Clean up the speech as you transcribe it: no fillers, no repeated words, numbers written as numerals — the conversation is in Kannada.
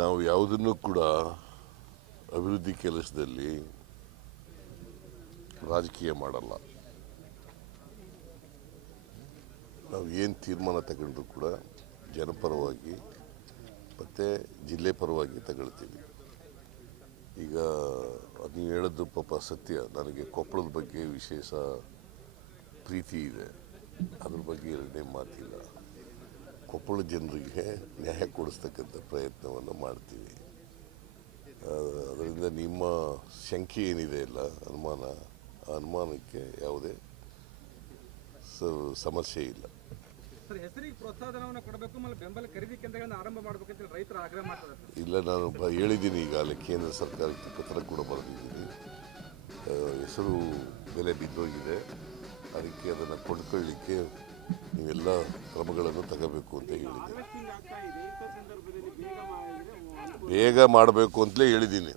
ನಾವು ಯಾವುದನ್ನು ಕೂಡ ಅಭಿವೃದ್ಧಿ ಕೆಲಸದಲ್ಲಿ ರಾಜಕೀಯ ಮಾಡಲ್ಲ. ನಾವು ಏನು ತೀರ್ಮಾನ ತಗೊಂಡ್ರು ಕೂಡ ಜನಪರವಾಗಿ ಮತ್ತು ಜಿಲ್ಲೆ ಪರವಾಗಿ ತಗೊಳ್ತೀವಿ. ಈಗ ನೀವು ಹೇಳೋದು ಪಾಪ ಸತ್ಯ. ನನಗೆ ಕೊಪ್ಪಳದ ಬಗ್ಗೆ ವಿಶೇಷ ಪ್ರೀತಿ ಇದೆ. ಅದ್ರ ಬಗ್ಗೆ ಎರಡನೇ ಮಾತಿಲ್ಲ. ಕೊಪ್ಪಳ ಜನರಿಗೆ ನ್ಯಾಯ ಕೊಡಿಸ್ತಕ್ಕಂಥ ಪ್ರಯತ್ನವನ್ನು ಮಾಡ್ತೀವಿ. ಅದರಿಂದ ನಿಮ್ಮ ಶಂಕೆ ಏನಿದೆ ಇಲ್ಲ ಅನುಮಾನ, ಆ ಅನುಮಾನಕ್ಕೆ ಯಾವುದೇ ಸಮಸ್ಯೆ ಇಲ್ಲ. ಹೆಸರಿಗೆ ಪ್ರೋತ್ಸಾಹಧನವನ್ನು ಕೊಡಬೇಕು ಮತ್ತು ಬೆಂಬಲ ಖರೀದಿ ಕೇಂದ್ರಗಳನ್ನು ಆರಂಭ ಮಾಡಬೇಕಂತ ರೈತರು ಆಗ್ರಹ ಮಾಡ್ತಾರೆ. ಇಲ್ಲ, ನಾನು ಹೇಳಿದ್ದೀನಿ. ಈಗಾಗಲೇ ಕೇಂದ್ರ ಸರ್ಕಾರಕ್ಕೆ ಪತ್ರ ಕೂಡ ಬರೆದಿದ್ದೀನಿ. ಹೆಸರು ಬೆಲೆ ಬಿದ್ದೋಗಿದೆ, ಅದಕ್ಕೆ ಅದನ್ನು ಕೊಂಡ್ಕೊಳ್ಳಿಕ್ಕೆ ನೀವೆಲ್ಲ ಕ್ರಮಗಳನ್ನು ತಗೋಬೇಕು ಅಂತ ಹೇಳಿದ್ದೀನಿ. ಬೇಗ ಮಾಡಬೇಕು ಅಂತಲೇ ಹೇಳಿದ್ದೀನಿ.